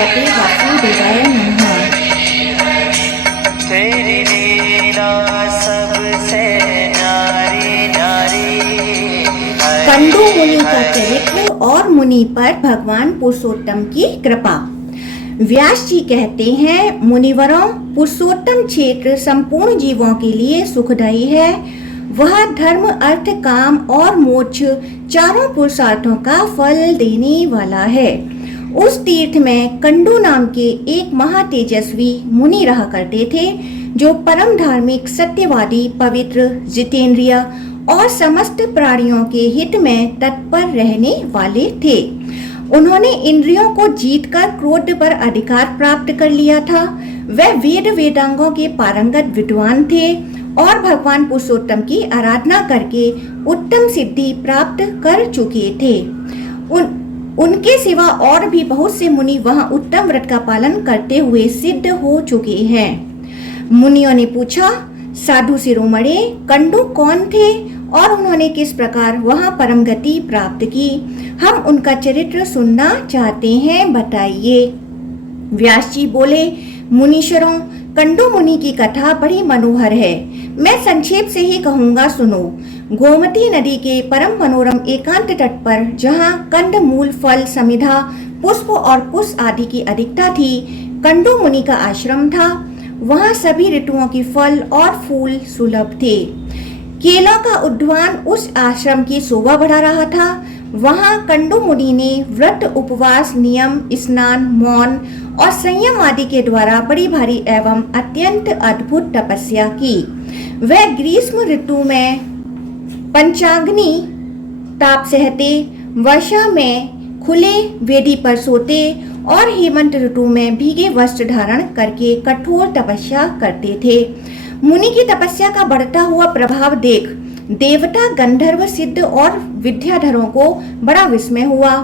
भगवते वासुदेवाय नमः। तेरी लीला सबसे न्यारी न्यारी। कंडू मुनि का चरित्र और मुनि पर भगवान पुरुषोत्तम की कृपा। व्यास जी कहते हैं, मुनिवरों, पुरुषोत्तम क्षेत्र संपूर्ण जीवों के लिए सुखदायी है। वह धर्म, अर्थ, काम और मोक्ष चारों पुरुषार्थों का फल देने वाला है। उस तीर्थ में कंडू नाम के एक महातेजस्वी मुनि रहा करते थे, जो परम धार्मिक, सत्यवादी, पवित्र, जितेंद्रिय और समस्त प्राणियों के हित में तत्पर रहने वाले थे। उन्होंने इंद्रियों को जीतकर क्रोध पर अधिकार प्राप्त कर लिया था। वे वेद वेदांगों के पारंगत विद्वान थे और भगवान पुरुषोत्तम की आराधना करके उत्तम सिद्धि प्राप्त कर चुके थे। उनके सिवा और भी बहुत से मुनि वहां उत्तम व्रत का पालन करते हुए सिद्ध हो चुके हैं। मुनियों ने पूछा, साधु शिरोमणे, कंडू कौन थे और उन्होंने किस प्रकार वहां परम गति प्राप्त की? हम उनका चरित्र सुनना चाहते हैं, बताइए। व्यास जी बोले, मुनीश्वरों, कंडू मुनि की कथा बड़ी मनोहर है। मैं संक्षेप से ही कहूँगा, सुनो। गोमती नदी के परम मनोरम एकांत तट पर, जहाँ कंद, मूल, फल, समिधा, पुष्प और कुश आदि की अधिकता थी, कंडू मुनि का आश्रम था। वहाँ सभी ऋतुओं की फल और फूल सुलभ थे। केलों का उद्यान उस आश्रम की शोभा बढ़ा रहा था। वहाँ कंडू मुनि ने व्रत, उपवास, नियम, स्नान, मौन और संयम आदि के द्वारा बड़ी भारी एवं अत्यंत अद्भुत तपस्या की। वह ग्रीष्म ऋतु में पंचाग्नि ताप सहते, वर्षा में खुले वेदी पर सोते और हेमंत ऋतु में भीगे वस्त्र धारण करके कठोर तपस्या करते थे। मुनि की तपस्या का बढ़ता हुआ प्रभाव देख देवता, गंधर्व, सिद्ध और विद्याधरों को बड़ा विस्मय हुआ।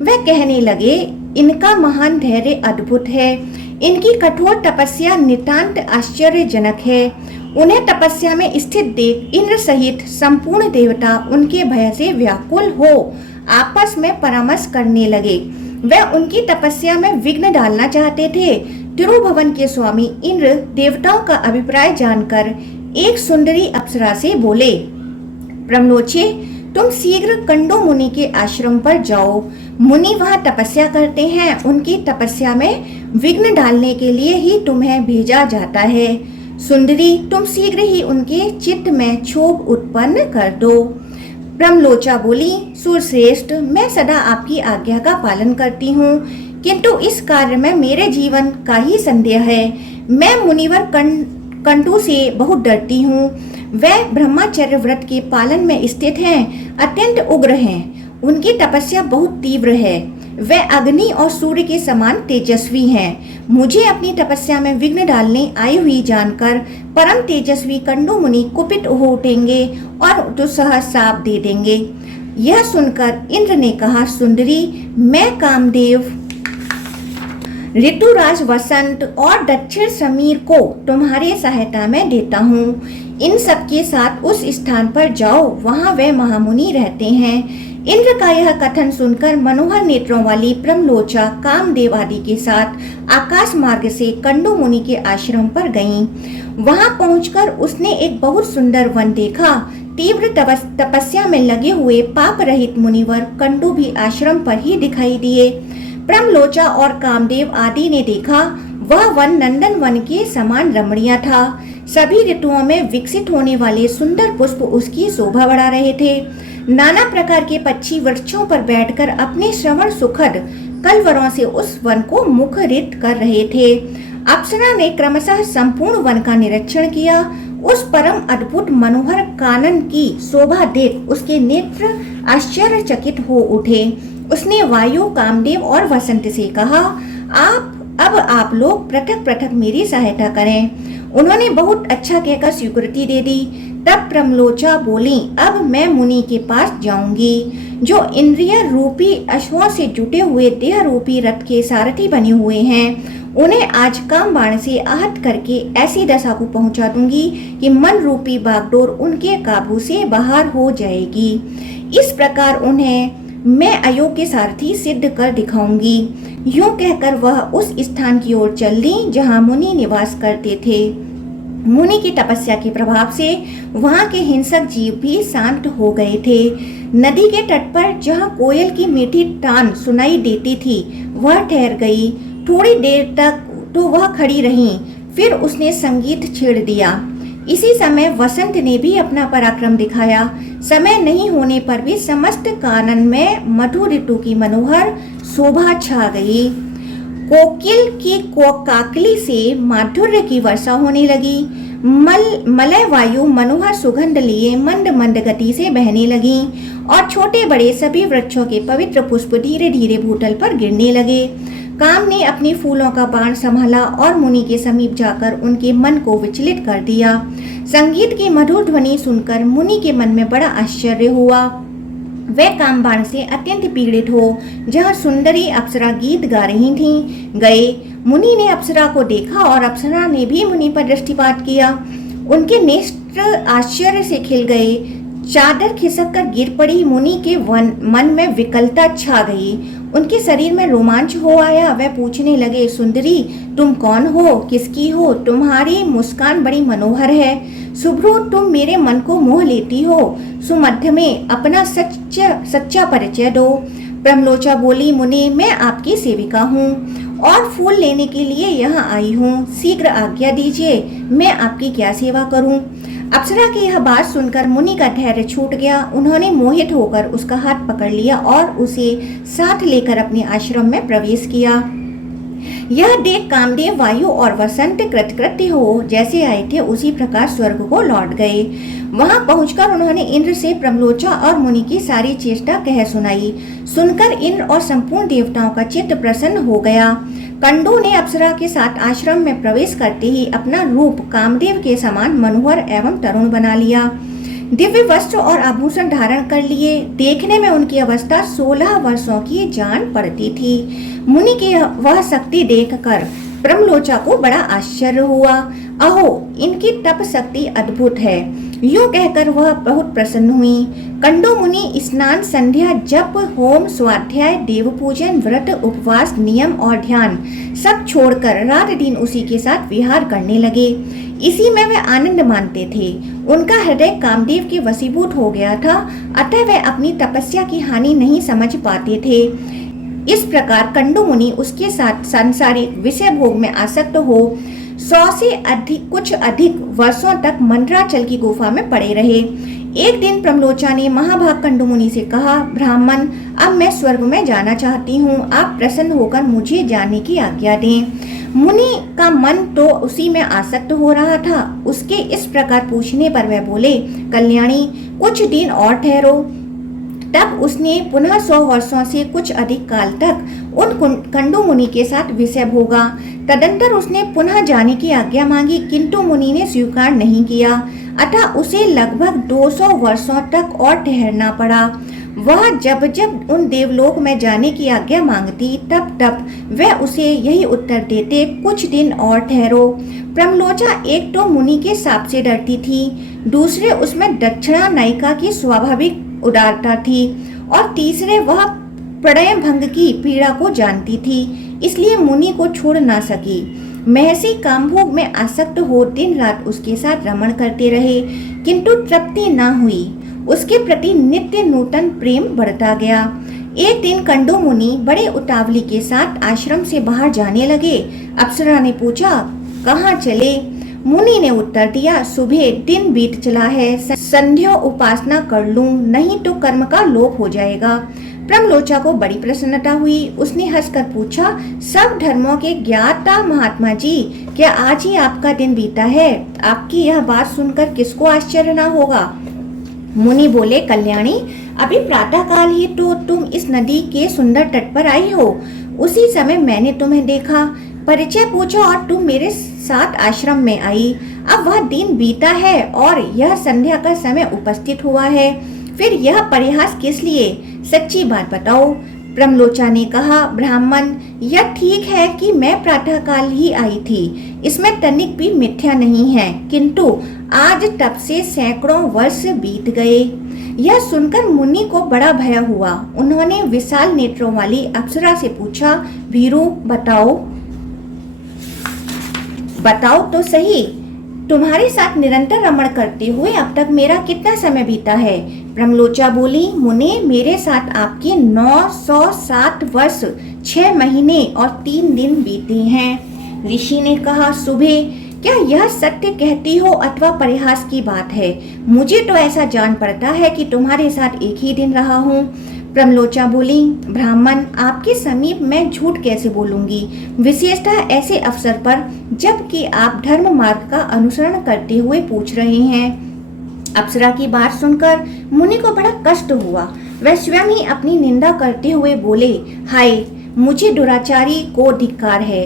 वह कहने लगे, इनका महान धैर्य अद्भुत है। इनकी कठोर तपस्या नितांत आश्चर्यजनक है। उन्हें तपस्या में स्थित देख इंद्र सहित संपूर्ण देवता उनके भय से व्याकुल हो आपस में परामर्श करने लगे। वह उनकी तपस्या में विघ्न डालना चाहते थे। तिरुभुवन के स्वामी इंद्र देवताओं का अभिप्राय जानकर एक सुंदरी अप्सरा से बोले, ब्रह्मलोचे, तुम शीघ्र कंडू मुनि के आश्रम पर जाओ। मुनि वहाँ तपस्या करते हैं। उनकी तपस्या में विघ्न डालने के लिए ही तुम्हें भेजा जाता है। सुंदरी, तुम शीघ्र ही उनके चित्त में क्षोभ उत्पन्न कर दो। ब्रह्मलोचा बोली, सुरश्रेष्ठ, मैं सदा आपकी आज्ञा का पालन करती हूँ, किंतु इस कार्य में मेरे जीवन का ही संदेह है। मैं मुनिवर कंडू से बहुत डरती हूँ। वह ब्रह्मचर्य व्रत के पालन में स्थित हैं, अत्यंत उग्र हैं। उनकी तपस्या बहुत तीव्र है। वह अग्नि और सूर्य के समान तेजस्वी हैं। मुझे अपनी तपस्या में विघ्न डालने आई हुई जानकर परम तेजस्वी कंडू मुनि कुपित हो उठेंगे और दुस्सह शाप दे देंगे। यह सुनकर इंद्र ने कहा, सुंदरी, मैं कामदेव, ऋतुराज वसंत और दक्षिण समीर को तुम्हारे सहायता में देता हूँ। इन सब के साथ उस स्थान पर जाओ, वहाँ वे महामुनि रहते हैं। इंद्र का यह कथन सुनकर मनोहर नेत्रों वाली ब्रह्मलोचा कामदेव आदि के साथ आकाश मार्ग से कंडू मुनि के आश्रम पर गईं। वहां पहुंचकर उसने एक बहुत सुंदर वन देखा। तीव्र तपस्या में लगे हुए पाप रहित मुनिवर कंडू भी आश्रम पर ही दिखाई दिए। ब्रह्मलोचा और कामदेव आदि ने देखा, वह वन नंदन वन के समान रमणीय था। सभी ऋतुओं में विकसित होने वाले सुंदर पुष्प उसकी शोभा बढ़ा रहे थे। नाना प्रकार के पक्षी वृक्षों पर बैठकर अपने श्रवण सुखद कलवरों से उस वन को मुखरित कर रहे थे। अप्सरा ने क्रमशः संपूर्ण वन का निरीक्षण किया। उस परम अद्भुत मनोहर कानन की शोभा देख उसके नेत्र आश्चर्यचकित हो उठे। उसने वायु, कामदेव और वसंत से कहा, अब आप लोग पृथक पृथक मेरी सहायता करें। उन्होंने बहुत अच्छा कहकर स्वीकृति दे दी। तब ब्रह्मलोचा बोली, अब मैं मुनि के पास जाऊंगी, जो इंद्रिय रूपी अश्वों से जुटे हुए देह रूपी रथ के सारथी बने हुए हैं। उन्हें आज काम बाण से आहत करके ऐसी दशा को पहुंचा दूंगी कि मन रूपी बागडोर उनके काबू से बाहर हो जाएगी। इस प्रकार उन्हें मैं अयोग्य सारथी सिद्ध कर दिखाऊंगी। यूं कहकर वह उस स्थान की ओर चल दी जहां मुनि निवास करते थे। मुनि की तपस्या के प्रभाव से वहां के हिंसक जीव भी शांत हो गए थे। नदी के तट पर जहां कोयल की मीठी तान सुनाई देती थी, वह ठहर गई। थोड़ी देर तक तो वह खड़ी रही, फिर उसने संगीत छेड़ दिया। इसी समय वसंत ने भी अपना पराक्रम दिखाया। समय नहीं होने पर भी समस्त कानन में मधु ऋतु की मनोहर शोभा छा गई। कोकिल की काकली से माधुर्य की वर्षा होने लगी। मलय वायु मनोहर सुगंध लिए मंद मंद गति से बहने लगी और छोटे बड़े सभी वृक्षों के पवित्र पुष्प धीरे धीरे भूतल पर गिरने लगे। काम ने अपनी फूलों का बाण संभाला और मुनि के समीप जाकर उनके मन को विचलित कर दिया। संगीत की मधुर ध्वनि सुनकर मुनि के मन में बड़ा आश्चर्य हुआ। वे कामबाण से अत्यंत पीड़ित हो जहाँ सुंदरी अप्सरा गीत गा रही थीं, गए। मुनि ने अप्सरा को देखा और अप्सरा ने भी मुनि पर दृष्टिपात किया। उनके नेत्र आश्चर्य से खिल गए। चादर खिसक कर गिर पड़ी। मुनि के मन में विकलता छा गई। उनके शरीर में रोमांच हो आया। वह पूछने लगे, सुंदरी तुम कौन हो, किसकी हो? तुम्हारी मुस्कान बड़ी मनोहर है। शुभ्रू तुम मेरे मन को मोह लेती हो। सुमध्य में अपना सच्चा परिचय दो। ब्रह्मलोचा बोली, मुनि मैं आपकी सेविका हूँ और फूल लेने के लिए यहाँ आई हूँ। शीघ्र आज्ञा दीजिए, मैं आपकी क्या सेवा करूँ? अप्सरा की यह बात सुनकर मुनि का धैर्य छूट गया। उन्होंने मोहित होकर उसका हाथ पकड़ लिया और उसे साथ लेकर अपने आश्रम में प्रवेश किया। यह देख कामदेव वायु और वसंत कृतकृत्य हो जैसे आए थे उसी प्रकार स्वर्ग को लौट गए। वहां पहुंचकर उन्होंने इंद्र से ब्रह्मलोचा और मुनि की सारी चेष्टा कह सुनाई। सुनकर इंद्र और संपूर्ण देवताओं का चित्त प्रसन्न हो गया। कंडू ने अप्सरा के साथ आश्रम में प्रवेश करते ही अपना रूप कामदेव के समान मनोहर एवं तरुण बना लिया। दिव्य वस्त्र और आभूषण धारण कर लिए। देखने में उनकी अवस्था 16 वर्षों की जान पड़ती थी। मुनि की वह शक्ति देखकर ब्रह्मलोचा को बड़ा आश्चर्य हुआ। अहो, इनकी तप शक्ति अद्भुत है। यूं कहकर वह बहुत प्रसन्न हुई। कंडो मुनि स्नान, संध्या, जप, होम, स्वाध्याय, देव पूजन, व्रत, उपवास, नियम और ध्यान सब छोड़कर रात दिन उसी के साथ विहार करने लगे। इसी में वे आनंद मानते थे। उनका हृदय कामदेव के वशीभूत हो गया था, अतः वे अपनी तपस्या की हानि नहीं समझ पाते थे। इस प्रकार कंडू मुनि उसके साथ सांसारिक विषय भोग में आसक्त हो 100 से कुछ अधिक वर्षों तक मंदराचल की गुफा में पड़े रहे। एक दिन ब्रह्मलोचा ने महाभाग कंडू मुनि से कहा, ब्राह्मण अब मैं स्वर्ग में जाना चाहती हूँ, आप प्रसन्न होकर मुझे जाने की आज्ञा दें। मुनि का मन तो उसी में आसक्त हो रहा था। उसके इस प्रकार पूछने पर वह बोले, कल्याणी कुछ दिन और ठहरो। तब उसने पुनः 100 वर्षों से कुछ अधिक काल तक उन कंडू मुनि के साथ विषय भोगा। तदंतर उसने पुनः जाने की आज्ञा मांगी, किंतु मुनि ने स्वीकार नहीं किया, अतः उसे लगभग 200 वर्षों तक और ठहरना पड़ा। वह जब जब उन देवलोक में जाने की आज्ञा मांगती, तब तब वह उसे यही उत्तर देते, कुछ दिन और ठहरो। ब्रह्मलोचा एक तो मुनि के शाप से डरती थी, दूसरे उसमें दक्षिणा नायिका की स्वाभाविक उदारता थी और तीसरे वह प्रणय भंग की पीड़ा को जानती थी, इसलिए मुनि को छोड़ ना सकी। महर्षि कामभोग में आसक्त हो दिन रात उसके साथ रमण करते रहे, किंतु तृप्ति ना हुई। उसके प्रति नित्य नूतन प्रेम बढ़ता गया। एक दिन कंडू मुनि बड़े उतावली के साथ आश्रम से बाहर जाने लगे। अप्सरा ने पूछा, कहाँ चले? मुनि ने उत्तर दिया, सुबह दिन बीत चला है, संध्या उपासना कर लूं, नहीं तो कर्म का लोप हो जाएगा। ब्रह्मलोचा को बड़ी प्रसन्नता हुई। उसने हंसकर पूछा, सब धर्मों के ज्ञाता महात्मा जी, क्या आज ही आपका दिन बीता है? आपकी यह बात सुनकर किसको आश्चर्य न होगा? मुनि बोले, कल्याणी अभी प्रातः काल ही तो तुम इस नदी के सुंदर तट पर आई हो। उसी समय मैंने तुम्हें देखा, परिचय पूछा और तुम मेरे साथ आश्रम में आई। अब वह दिन बीता है और यह संध्या का समय उपस्थित हुआ है, फिर यह परिहास किस लिए? सच्ची बात बताओ। ब्रह्मलोचा ने कहा, ब्राह्मण यह ठीक है कि मैं प्रातः काल ही आई थी, इसमें तनिक भी मिथ्या नहीं है, किंतु आज तब से सैकड़ों वर्ष बीत गए। यह सुनकर मुनि को बड़ा भय हुआ। उन्होंने विशाल नेत्रों वाली अप्सरा से पूछा, भीरू बताओ तो सही, तुम्हारे साथ निरंतर रमण करते हुए अब तक मेरा कितना समय बीता है? ब्रह्मलोचा बोली, मुने, मेरे साथ आपके 907 वर्ष 6 महीने और 3 दिन बीते हैं। ऋषि ने कहा, सुबह, क्या यह सत्य कहती हो अथवा परिहास की बात है? मुझे तो ऐसा जान पड़ता है कि तुम्हारे साथ एक ही दिन रहा हूँ। ब्रह्मलोचा बोली, ब्राह्मण, आपके समीप मैं झूठ कैसे बोलूंगी, विशेषतः ऐसे अवसर पर जबकि आप धर्म मार्ग का अनुसरण करते हुए पूछ रहे हैं। अप्सरा की बात सुनकर मुनि को बड़ा कष्ट हुआ। वह स्वयं ही अपनी निंदा करते हुए बोले, हाय, मुझे दुराचारी को धिक्कार है।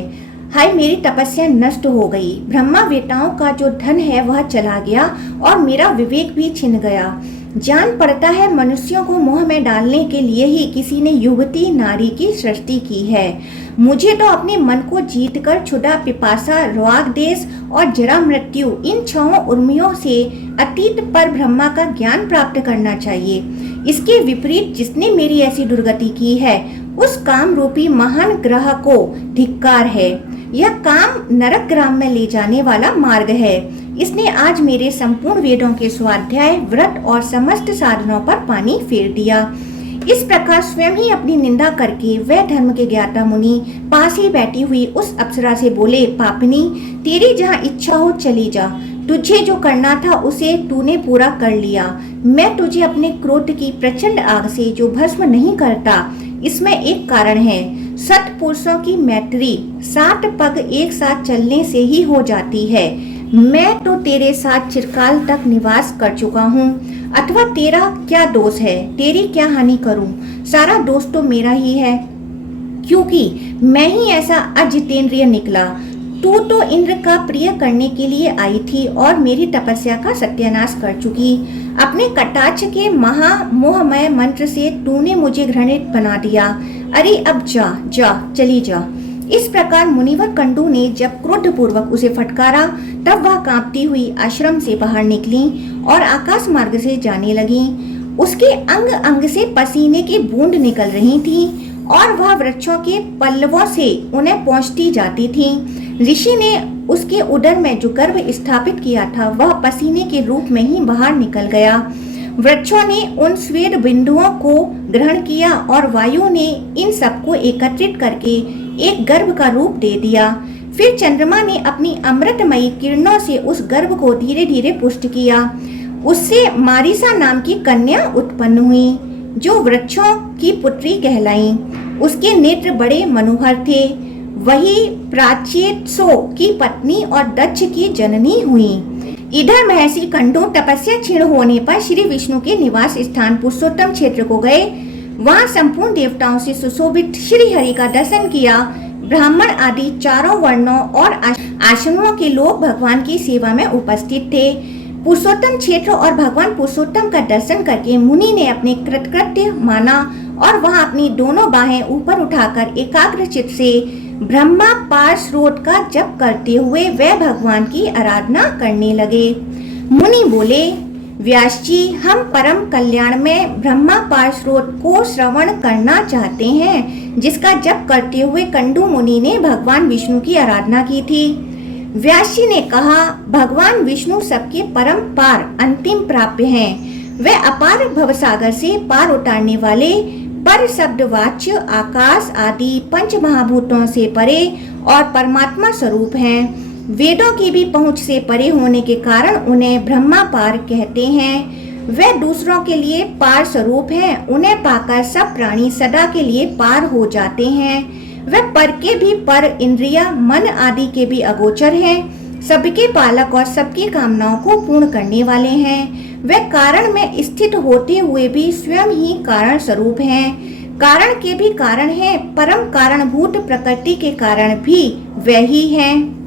हाय, मेरी तपस्या नष्ट हो गई। ब्रह्मा वेताओं का जो धन है वह चला गया और मेरा विवेक भी छिन गया। जान पड़ता है मनुष्यों को मोह में डालने के लिए ही किसी ने युवती नारी की सृष्टि की है। मुझे तो अपने मन को जीतकर क्षुधा, पिपासा, रोग, देश और जरा मृत्यु, इन 6 उर्मियों से अतीत पर ब्रह्मा का ज्ञान प्राप्त करना चाहिए। इसके विपरीत जिसने मेरी ऐसी दुर्गति की है उस काम रूपी महान ग्रह को धिक्कार है। यह काम नरक ग्राम में ले जाने वाला मार्ग है। इसने आज मेरे संपूर्ण वेदों के स्वाध्याय, व्रत और समस्त साधनों पर पानी फेर दिया। इस प्रकार स्वयं ही अपनी निंदा करके वह धर्म के ज्ञाता मुनि पास ही बैठी हुई उस अप्सरा से बोले, पापिनी, तेरी जहाँ इच्छा हो चली जा। तुझे जो करना था उसे तूने पूरा कर लिया। मैं तुझे अपने क्रोध की प्रचंड आग से जो भस्म नहीं करता, इसमें एक कारण है। सत्पुरुषों की मैत्री 7 पग एक साथ चलने से ही हो जाती है। मैं तो तेरे साथ चिरकाल तक निवास कर चुका हूँ, अथवा तेरा क्या दोष है, तेरी क्या हानि करूं? सारा दोष तो मेरा ही है, क्योंकि मैं ही ऐसा अजितेंद्रिय निकला। तू तो इंद्र का प्रिय करने के लिए आई थी और मेरी तपस्या का सत्यानाश कर चुकी। अपने कटाक्ष के महामोहमय मंत्र से तूने मुझे घृणित बना दिया। अरे अब चली जा। इस प्रकार मुनिवर कंडू ने जब क्रोध पूर्वक उसे फटकारा, तब वह कांपती हुई आश्रम से बाहर निकली और आकाश मार्ग से जाने लगी। उसके अंग अंग से पसीने की बूंद निकल रही थी और वह वृक्षों के पल्लवों से उन्हें पहुंचती जाती थी। ऋषि ने उसके उदर में जो गर्भ स्थापित किया था वह पसीने के रूप में ही बाहर निकल गया। वृक्षों ने उन स्वेद बिंदुओं को ग्रहण किया और वायु ने इन सबको एकत्रित करके एक गर्भ का रूप दे दिया। फिर चंद्रमा ने अपनी अमृतमयी किरणों से उस गर्भ को धीरे धीरे पुष्ट किया। उससे मारिसा नाम की कन्या उत्पन्न हुई, जो वृक्षों की पुत्री कहलाई। उसके नेत्र बड़े मनोहर थे। वही प्राचेत्सो की पत्नी और दक्ष की जननी हुई। इधर महर्षि कंडू तपस्या क्षीण होने पर श्री विष्णु के निवास स्थान पुरुषोत्तम क्षेत्र को गए। वहां संपूर्ण देवताओं से सुशोभित श्री हरि का दर्शन किया। ब्राह्मण आदि चारों वर्णों और आश्रमों के लोग भगवान की सेवा में उपस्थित थे। पुरुषोत्तम क्षेत्र और भगवान पुरुषोत्तम का दर्शन करके मुनि ने अपने कृतकृत्य माना और वहां अपनी दोनों बाहें ऊपर उठाकर एकाग्र चित्त से ब्रह्मा पार स्रोत का जप करते हुए वे भगवान की आराधना करने लगे। मुनि बोले, व्यास जी, हम परम कल्याण में ब्रह्मा पार स्रोत को श्रवण करना चाहते हैं, जिसका जप करते हुए कंडू मुनि ने भगवान विष्णु की आराधना की थी। व्यास जी ने कहा, भगवान विष्णु सबके परम पार अंतिम प्राप्य हैं। वे अपार भवसागर से पार उतारने वाले पर शब्दवाच्य आकाश आदि पंच महाभूतों से परे और परमात्मा स्वरूप हैं। वेदों की भी पहुंच से परे होने के कारण उन्हें ब्रह्मा पार कहते हैं। वे दूसरों के लिए पार स्वरूप हैं। उन्हें पाकर सब प्राणी सदा के लिए पार हो जाते हैं। वे पर के भी पर, इंद्रिया, मन आदि के भी अगोचर हैं। सबके पालक और सबकी कामनाओं को पूर्ण करने वाले हैं। वे कारण में स्थित होते हुए भी स्वयं ही कारण स्वरूप हैं। कारण के भी कारण हैं। परम कारणभूत प्रकृति के कारण भी वे ही हैं।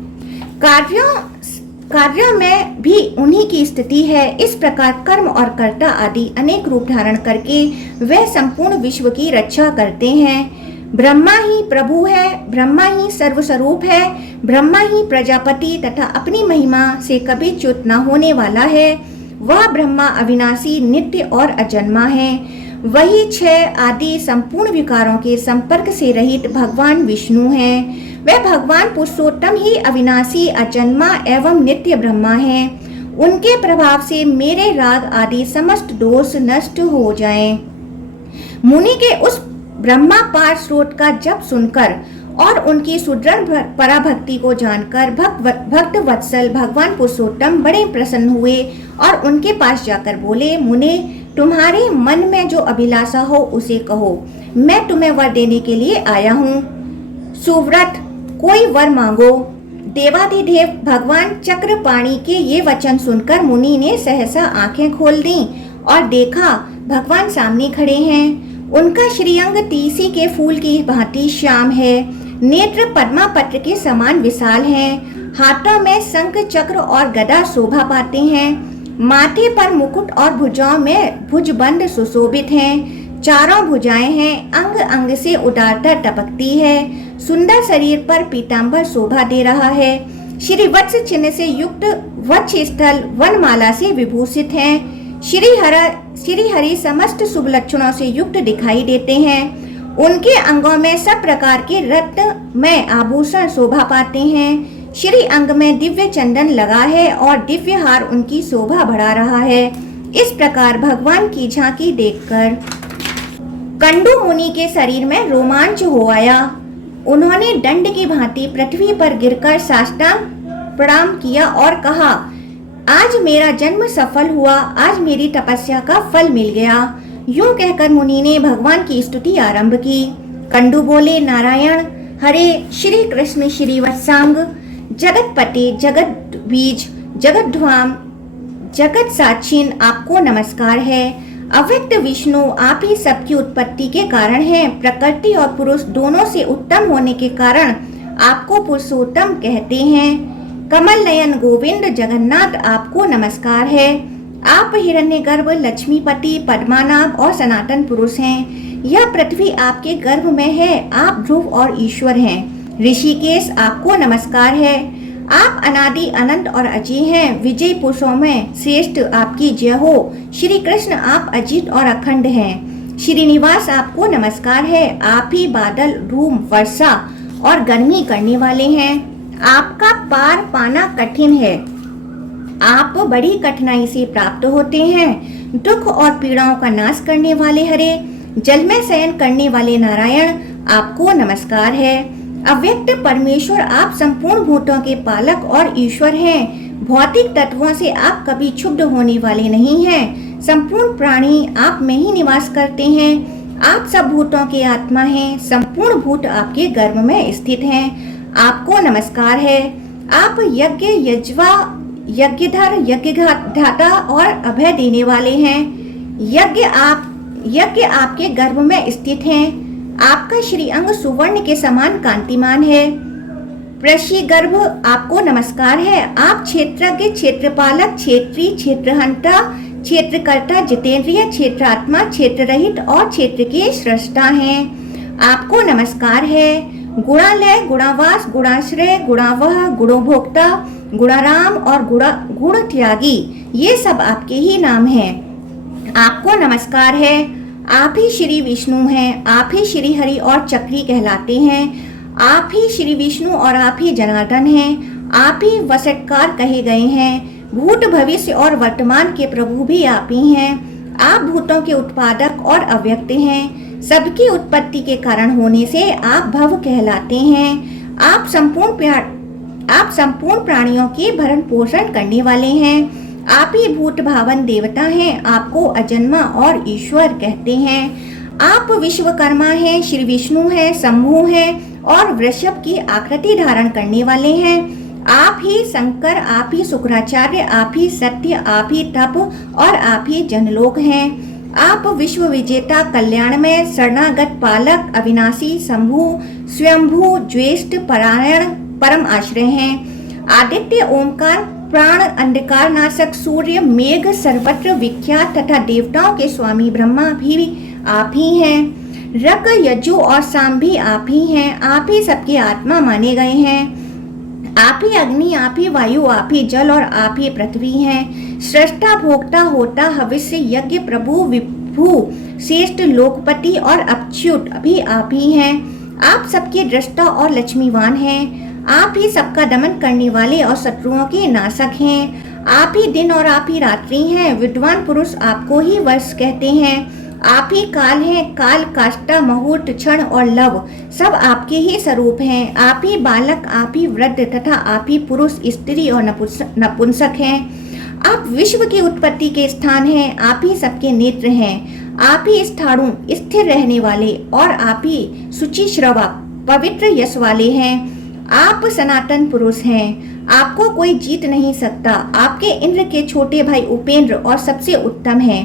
कार्यों में भी उन्हीं की स्थिति है। इस प्रकार कर्म और कर्ता आदि अनेक रूप धारण करके वे संपूर्ण विश्व की रक्षा करते हैं। ब्रह्मा ही प्रभु है, ब्रह्मा ही सर्वस्वरूप है, ब्रह्मा ही प्रजापति तथा अपनी महिमा से कभी च्युत न होने वाला है। वह ब्रह्मा अविनाशी, नित्य और अजन्मा है। वही क्षय आदि संपूर्ण विकारों के संपर्क से रहित भगवान विष्णु हैं। वह भगवान पुरुषोत्तम ही अविनाशी, अजन्मा एवं नित्य ब्रह्मा हैं। उनके प्रभाव से मेरे राग आदि समस्त दोष नष्ट हो जाएं। मुनि के उस ब्रह्मा पार स्रोत का जप सुनकर और उनकी सुदृढ़ पराभक्ति को जानकर भक्त वत्सल भगवान पुरुषोत्तम बड़े प्रसन्न हुए और उनके पास जाकर बोले, मुने, तुम्हारे मन में जो अभिलाषा हो उसे कहो, मैं तुम्हें वर देने के लिए आया हूँ। सुव्रत, कोई वर मांगो। देवाधिदेव भगवान चक्रपाणि के ये वचन सुनकर मुनि ने सहसा आंखें खोल दी और देखा भगवान सामने खड़े हैं। उनका श्रीअंग तीसी के फूल की भांति श्याम है। नेत्र पद्मा पत्र के समान विशाल हैं। हाथों में शंख, चक्र और गदा शोभा पाते हैं। माथे पर मुकुट और भुजाओं में भुजबंद सुशोभित हैं। चारों भुजाएं हैं। अंग अंग से उदारता टपकती है। सुंदर शरीर पर पीतांबर शोभा दे रहा है। श्री वत्स चिन्ह से युक्त वक्ष स्थल वनमाला से विभूषित हैं। श्री हरि समस्त शुभ लक्षणों से युक्त दिखाई देते हैं। उनके अंगों में सब प्रकार के रत्नमय आभूषण शोभा पाते हैं। श्री अंग में दिव्य चंदन लगा है और दिव्य हार उनकी शोभा बढ़ा रहा है। इस प्रकार भगवान की झांकी देखकर कंडू मुनि के शरीर में रोमांच हो आया। उन्होंने दंड की भांति पृथ्वी पर गिरकर साष्टांग प्रणाम किया और कहा, आज मेरा जन्म सफल हुआ, आज मेरी तपस्या का फल मिल गया। यूं कहकर मुनि ने भगवान की स्तुति आरंभ की। कंडू बोले, नारायण हरे श्री कृष्ण श्री वत्सांग, जगतपति, जगत बीज, जगतध्वाम, जगत साक्षीन, आपको नमस्कार है। अव्यक्त विष्णु, आप ही सबकी उत्पत्ति के कारण हैं। प्रकृति और पुरुष दोनों से उत्तम होने के कारण आपको पुरुषोत्तम कहते हैं। कमल नयन गोविंद जगन्नाथ, आपको नमस्कार है। आप हिरण्यगर्भ, लक्ष्मीपति, पद्मानाभ और सनातन पुरुष हैं। यह पृथ्वी आपके गर्भ में है। आप ध्रुव और ईश्वर हैं। ऋषिकेश, आपको नमस्कार है। आप अनादि, अनंत और अजय हैं। विजय पुरुषों में श्रेष्ठ, आपकी जय हो। श्री कृष्ण, आप अजित और अखंड हैं। श्रीनिवास, आपको नमस्कार है। आप ही बादल, धूम, वर्षा और गर्मी करने वाले हैं। आपका पार पाना कठिन है। आप बड़ी कठिनाई से प्राप्त होते हैं। दुख और पीड़ाओं का नाश करने वाले हरे, जल में शयन करने वाले नारायण, आपको नमस्कार है। अव्यक्त परमेश्वर, आप संपूर्ण भूतों के पालक और ईश्वर हैं। भौतिक तत्वों से आप कभी क्षुब्ध होने वाले नहीं हैं। संपूर्ण प्राणी आप में ही निवास करते हैं। आप सब भूतों के आत्मा हैं। संपूर्ण भूत आपके गर्भ में स्थित हैं। आपको नमस्कार है। आप यज्ञ, यज्वा, यज्ञधर, यज्ञधाता और अभय देने वाले हैं। यज्ञ आपके गर्भ में स्थित हैं। आपका श्रीअंग सुवर्ण के समान कांतिमान है। पृश्चिगर्भ, आपको नमस्कार है। आप क्षेत्रज्ञ, क्षेत्रपालक, क्षेत्री, क्षेत्रहंता, क्षेत्रकर्ता, जितेंद्रिय, क्षेत्रात्मा, क्षेत्र रहित और क्षेत्र के सृष्टा हैं। आपको नमस्कार है। गुणालय, गुणावास, गुणाश्रय, गुणावह, गुणोभोक्ता, गुणाराम और गुण त्यागी, ये सब आपके ही नाम हैं। आपको नमस्कार है। आप ही श्री विष्णु हैं। आप ही श्री हरि और चक्री कहलाते हैं। आप ही श्री विष्णु और आप ही जनार्दन हैं। आप ही वसटकार कहे गए हैं। भूत, भविष्य और वर्तमान के प्रभु भी आप ही हैं। आप भूतों के उत्पादक और अव्यक्त हैं। सबकी उत्पत्ति के कारण होने से आप भव कहलाते हैं। आप संपूर्ण प्राणियों के भरण पोषण करने वाले हैं। आप ही भूत भावन देवता हैं। आपको अजन्मा और ईश्वर कहते हैं। आप विश्वकर्मा हैं, श्री विष्णु हैं, शंभु हैं और वृषभ की आकृति धारण करने वाले हैं। आप ही शंकर, आप ही शुक्राचार्य, आप ही सत्य, आप ही तप और आप ही जनलोक हैं। आप विश्व विजेता, कल्याण में शरणागत पालक, अविनाशी, शंभु, स्वयंभू, ज्येष्ठ, परायण, परम आश्रय हैं। आदित्य, ओमकार, प्राण, अंधकार नाशक, सूर्य, मेघ, सर्वत्र विख्यात तथा देवताओं के स्वामी ब्रह्मा भी आप ही हैं। रक, यजु और साम भी आप ही हैं। आप ही सबके आत्मा माने गए हैं। आप ही अग्नि, आप ही वायु, आप ही जल और आप ही पृथ्वी हैं। सृष्टा, भोक्ता, होता, हविष्य, यज्ञ, प्रभु, विभु, श्रेष्ठ, लोकपति और अच्युत भी आप ही हैं। आप सबके दृष्टा और लक्ष्मीवान हैं। आप ही सबका दमन करने वाले और शत्रुओं के नाशक हैं। आप ही दिन और आप ही रात्रि हैं। विद्वान पुरुष आपको ही वर्ष कहते हैं। आप ही काल हैं। काल, काष्ठा, मुहूर्त, क्षण और लव सब आपके ही स्वरूप हैं। आप ही बालक, आप ही वृद्ध तथा आप ही पुरुष, स्त्री और नपुंसक हैं। आप विश्व की उत्पत्ति के स्थान हैं। आप ही सबके नेत्र हैं। आप ही स्थाणु, स्थिर रहने वाले और आप ही शुचि, श्रवा, पवित्र यश वाले हैं। आप सनातन पुरुष हैं। आपको कोई जीत नहीं सकता। आपके इंद्र के छोटे भाई उपेंद्र और सबसे उत्तम हैं।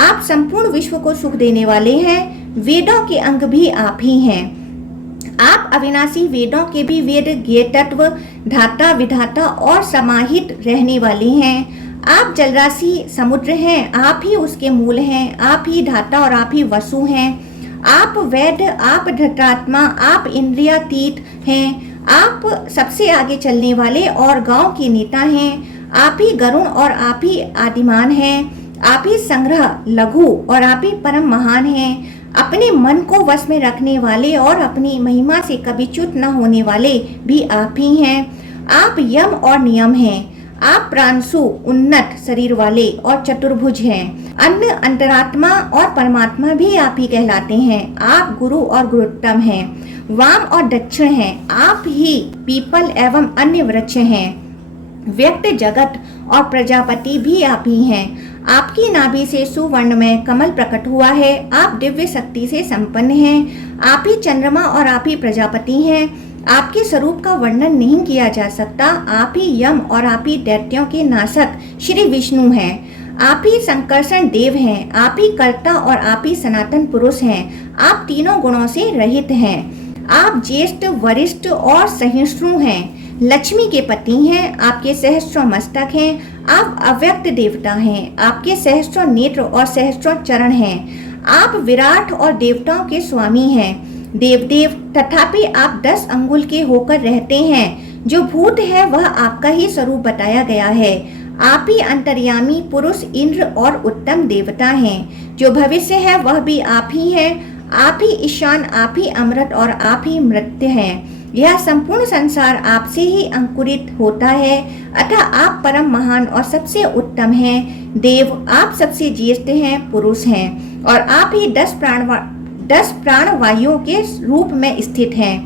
आप संपूर्ण विश्व को सुख देने वाले हैं। वेदों के अंग भी आप ही हैं। आप अविनाशी, वेदों के भी वेद, ज्ञेय तत्व, धाता, विधाता और समाहित रहने वाले हैं। आप जलराशि समुद्र हैं। आप ही उसके मूल हैं। आप ही धाता और आप ही वसु हैं। आप वैद्य, आप धृतात्मा, आप इंद्रियातीत हैं। आप सबसे आगे चलने वाले और गांव के नेता हैं। आप ही गरुण और आप ही आदिमान हैं। आप ही संग्रह, लघु और आप ही परम महान हैं। अपने मन को वश में रखने वाले और अपनी महिमा से कभी च्युत न होने वाले भी आप ही हैं। आप यम और नियम हैं। आप प्रांशु, उन्नत शरीर वाले और चतुर्भुज हैं। अन्य, अंतरात्मा और परमात्मा भी आप ही कहलाते हैं। आप गुरु और गुरुत्तम हैं। वाम और दक्षिण हैं। आप ही पीपल एवं अन्य वृक्ष हैं। व्यक्त, जगत और प्रजापति भी आप ही हैं। आपकी नाभि से सुवर्ण में कमल प्रकट हुआ है। आप दिव्य शक्ति से संपन्न हैं। आप ही चंद्रमा और आप ही प्रजापति हैं। आपके स्वरूप का वर्णन नहीं किया जा सकता। आप ही यम और आप ही दैत्यों के नाशक श्री विष्णु हैं। आप ही संकर्षण देव हैं। आप ही कर्ता और आप ही सनातन पुरुष हैं। आप तीनों गुणों से रहित हैं। आप ज्येष्ठ, वरिष्ठ और सहिष्णु हैं। लक्ष्मी के पति हैं। आपके सहस्त्रों मस्तक हैं। आप अव्यक्त देवता हैं। आपके सहस्त्रों नेत्र और सहस्त्रों चरण हैं। आप विराट और देवताओं के स्वामी हैं। देवदेव, तथापि आप 10 अंगुल के होकर रहते हैं। जो भूत है वह आपका ही स्वरूप बताया गया है। आप ही अंतर्यामी, पुरुष, इंद्र और उत्तम देवता हैं। जो भविष्य है वह भी आप ही हैं। आप ही ईशान, आप ही अमृत और आप ही मृत्य हैं। यह संपूर्ण संसार आपसे ही अंकुरित होता है। अतः आप परम महान और सबसे उत्तम हैं। देव, आप सबसे ज्येष्ठ हैं, पुरुष हैं और आप ही 10 प्राणवायुओं के रूप में स्थित हैं।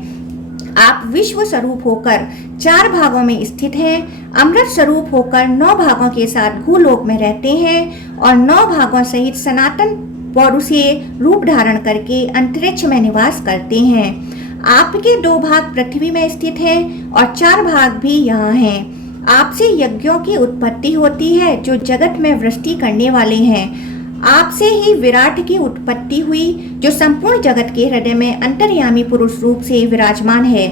आप विश्व स्वरूप होकर 4 भागों में स्थित हैं। अमृत स्वरूप होकर 9 भागों के साथ भूलोक में रहते हैं और 9 भागों सहित सनातन पौरुषीय रूप धारण करके अंतरिक्ष में निवास करते हैं। आपके 2 भाग पृथ्वी में स्थित हैं और 4 भाग भी यहाँ हैं। आपसे यज्ञों की उत्पत्ति होती है जो जगत में वृष्टि करने वाले हैं। आपसे ही विराट की उत्पत्ति हुई जो संपूर्ण जगत के हृदय में अंतर्यामी पुरुष रूप से विराजमान है।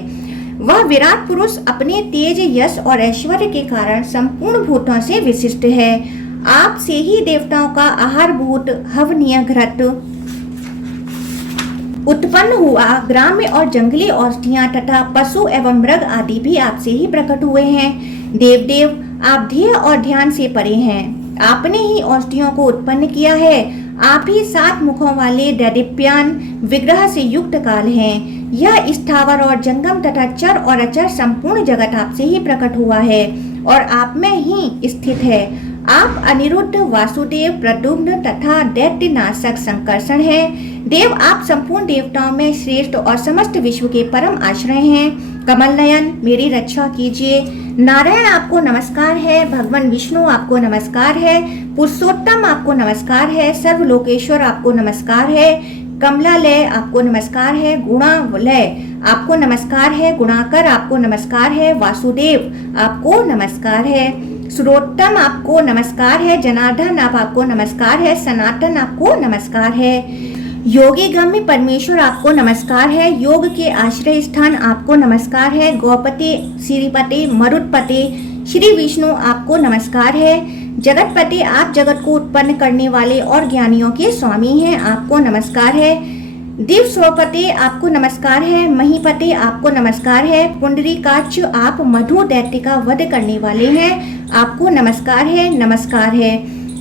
वह विराट पुरुष अपने तेज, यश और ऐश्वर्य के कारण संपूर्ण भूतों से विशिष्ट है। आपसे ही देवताओं का आहारभूत हवनीय घृत उत्पन्न हुआ। ग्राम्य और जंगली औषधियां तथा पशु एवं मृग आदि भी आपसे ही प्रकट हुए हैं। देवदेव, आप ध्येय और ध्यान से परे हैं। आपने ही औषधियों को उत्पन्न किया है। आप ही 7 मुखों वाले दैदीप्यमान विग्रह से युक्त काल हैं। यह स्थावर और जंगम तथा चर और अचर संपूर्ण जगत आपसे ही प्रकट हुआ है और आप में ही स्थित है। आप अनिरुद्ध, वासुदेव, प्रद्युम्न तथा दैत्य नाशक संकर्षण हैं। देव, आप संपूर्ण देवताओं में श्रेष्ठ और समस्त विश्व के परम आश्रय हैं। कमल नयन, मेरी रक्षा कीजिए। नारायण, आपको नमस्कार है। भगवान विष्णु, आपको नमस्कार है। पुरुषोत्तम, आपको नमस्कार है। सर्वलोकेश्वर, आपको नमस्कार है। कमलालय, आपको नमस्कार है। गुणालय, आपको नमस्कार है। गुणाकर, आपको नमस्कार है। वासुदेव, आपको नमस्कार है। सुरोत्तम, आपको नमस्कार है। जनार्दन, आपको नमस्कार है। सनातन, आपको नमस्कार है। योगी गम्य परमेश्वर, आपको नमस्कार है। योग के आश्रय स्थान, आपको नमस्कार है। गौपति, श्रीपति, मरुत्पति, श्री विष्णु, आपको नमस्कार है। जगतपति, आप जगत को उत्पन्न करने वाले और ज्ञानियों के स्वामी हैं। आपको नमस्कार है। दिव स्वपते आपको नमस्कार है। महीपते आपको नमस्कार है। पुंडरीकाक्ष आप मधु दैत्य का वध करने वाले हैं, आपको नमस्कार है, नमस्कार है।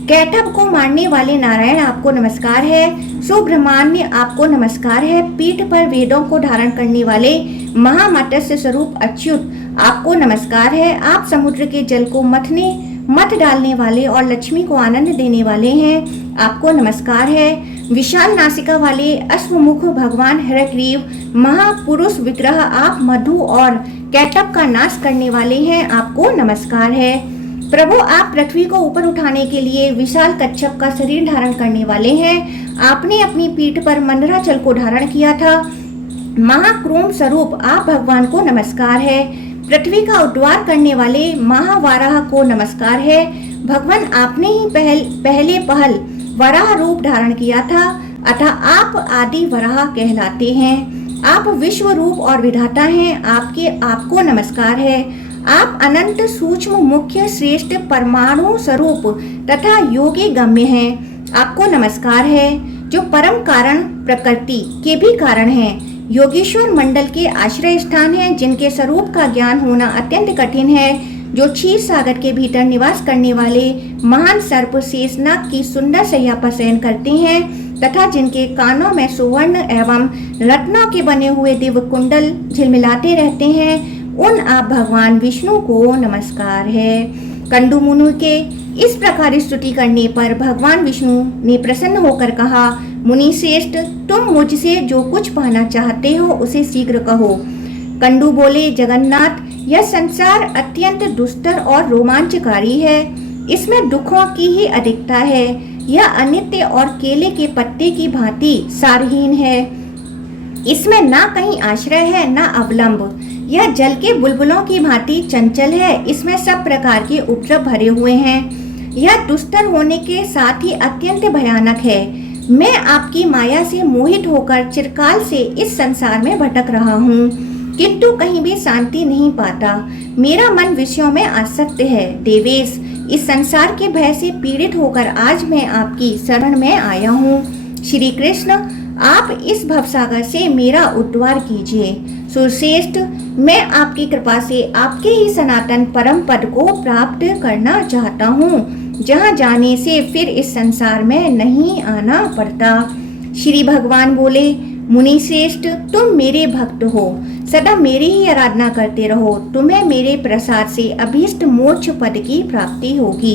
कैटभ को मारने वाले नारायण आपको नमस्कार है। सुब्रह्मण्य आपको नमस्कार है। पीठ पर वेदों को धारण करने वाले महामत्स्य स्वरूप अच्युत आपको नमस्कार है। आप समुद्र के जल को मत डालने वाले और लक्ष्मी को आनंद देने वाले हैं, आपको नमस्कार है। विशाल नासिका वाले अश्वमुख भगवान हयग्रीव महापुरुष विग्रह आप मधु और कैटभ का नाश करने वाले हैं, आपको नमस्कार है। प्रभु आप पृथ्वी को ऊपर उठाने के लिए विशाल कच्छप का शरीर धारण करने वाले हैं। आपने अपनी पीठ पर मंदराचल को धारण किया था। महाक्रोम स्वरूप आप भगवान को नमस्कार है। पृथ्वी का उद्धार करने वाले महावाराह को नमस्कार है। भगवान आपने ही पहले पहल वराह रूप धारण किया था, अतः आप आदि वराह कहलाते हैं। आप विश्व रूप और विधाता हैं, आपको नमस्कार है। आप अनंत सूक्ष्म मुख्य श्रेष्ठ परमाणु स्वरूप तथा योगी गम्य हैं, आपको नमस्कार है। जो परम कारण प्रकृति के भी कारण हैं, योगेश्वर मंडल के आश्रय स्थान हैं, जिनके स्वरूप का ज्ञान होना अत्यंत कठिन है। जो क्षीर सागर के भीतर निवास करने वाले महान सर्प शेषनाग की सुंदर शैया पर शयन करते हैं तथा जिनके कानों में सुवर्ण एवं रत्नों के बने हुए दिव्य कुंडल झिलमिलाते रहते हैं, उन आप भगवान विष्णु को नमस्कार है। कंडू मुनि के इस प्रकार स्तुति करने पर भगवान विष्णु ने प्रसन्न होकर कहा, मुनि श्रेष्ठ, तुम मुझसे जो कुछ पाना चाहते हो उसे शीघ्र कहो। कंडू बोले, जगन्नाथ, यह संसार अत्यंत दुस्तर और रोमांचकारी है। इसमें दुखों की ही अधिकता है। यह अनित्य और केले के पत्ते की भांति सारहीन है। इसमें ना कहीं आश्रय है ना अवलंब। यह जल के बुलबुलों की भांति चंचल है। इसमें सब प्रकार के उपद्रव भरे हुए हैं। यह दुस्तर होने के साथ ही अत्यंत भयानक है। मैं आपकी माया से मोहित होकर चिरकाल से इस संसार में भटक रहा हूँ, किंतु कहीं भी शांति नहीं पाता। मेरा मन विषयों में आसक्त है। देवेश, इस संसार के भय से पीड़ित होकर आज मैं आपकी शरण में आया हूँ। श्री कृष्ण, आप इस भवसागर से मेरा उद्धार कीजिए। सुरश्रेष्ठ, मैं आपकी कृपा से आपके ही सनातन परम पद को प्राप्त करना चाहता हूँ, जहाँ जाने से फिर इस संसार में नहीं आना पड़ता। श्री भगवान बोले, मुनि श्रेष्ठ, तुम मेरे भक्त हो, सदा मेरी ही आराधना करते रहो। तुम्हें मेरे प्रसाद से अभीष्ट मोक्ष पद की प्राप्ति होगी।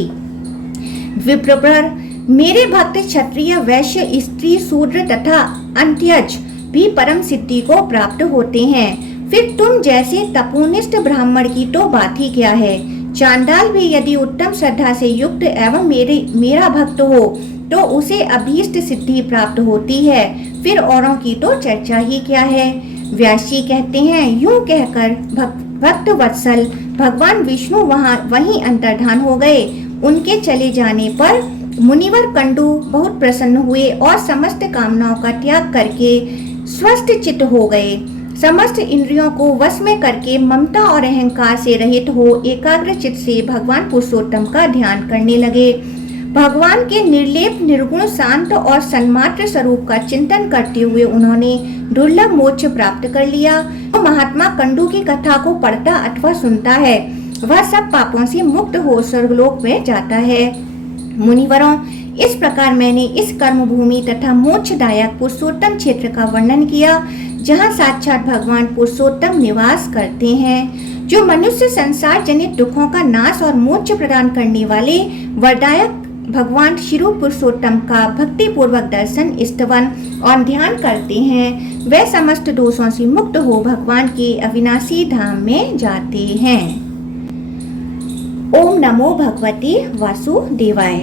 विप्रवर, मेरे भक्त क्षत्रिय, वैश्य, स्त्री, शूद्र तथा अंत्यज भी परम सिद्धि को प्राप्त होते हैं। फिर तुम जैसे तपोनिष्ठ ब्राह्मण की तो बात ही क्या है। चांडाल भी यदि उत्तम श्रद्धा से युक्त एवं मेरा भक्त हो तो उसे अभीष्ट सिद्धि प्राप्त होती है। फिर औरों की तो चर्चा ही क्या है। व्यास जी कहते हैं, यूं कहकर भक्त वत्सल भगवान विष्णु वहीं अंतर्धान हो गए। उनके चले जाने पर मुनिवर कंडू बहुत प्रसन्न हुए और समस्त कामनाओं का त्याग करके स्वस्थ चित्त हो गए। समस्त इंद्रियों को वश में करके ममता और अहंकार से रहित हो एकाग्र चित्त से भगवान पुरुषोत्तम का ध्यान करने लगे। भगवान के निर्लेप, निर्गुण, शांत और सन्मात्र स्वरूप का चिंतन करते हुए उन्होंने दुर्लभ मोक्ष प्राप्त कर लिया। तो महात्मा कंडू की कथा को पढ़ता अथवा सुनता है, वह सब पापों से मुक्त हो स्वर्गलोक में जाता है। मुनिवरों, इस प्रकार मैंने इस कर्म भूमि तथा मोक्षदायक पुरुषोत्तम क्षेत्र का वर्णन किया, जहाँ साक्षात भगवान पुरुषोत्तम निवास करते हैं। जो मनुष्य संसार जनित दुखों का नाश और मोक्ष प्रदान करने वाले वरदायक भगवान श्री पुरुषोत्तम का भक्ति पूर्वक दर्शन, स्तवन और ध्यान करते हैं, वे समस्त दोषों से मुक्त हो भगवान के अविनाशी धाम में जाते हैं। ओम नमो भगवते वासुदेवाय।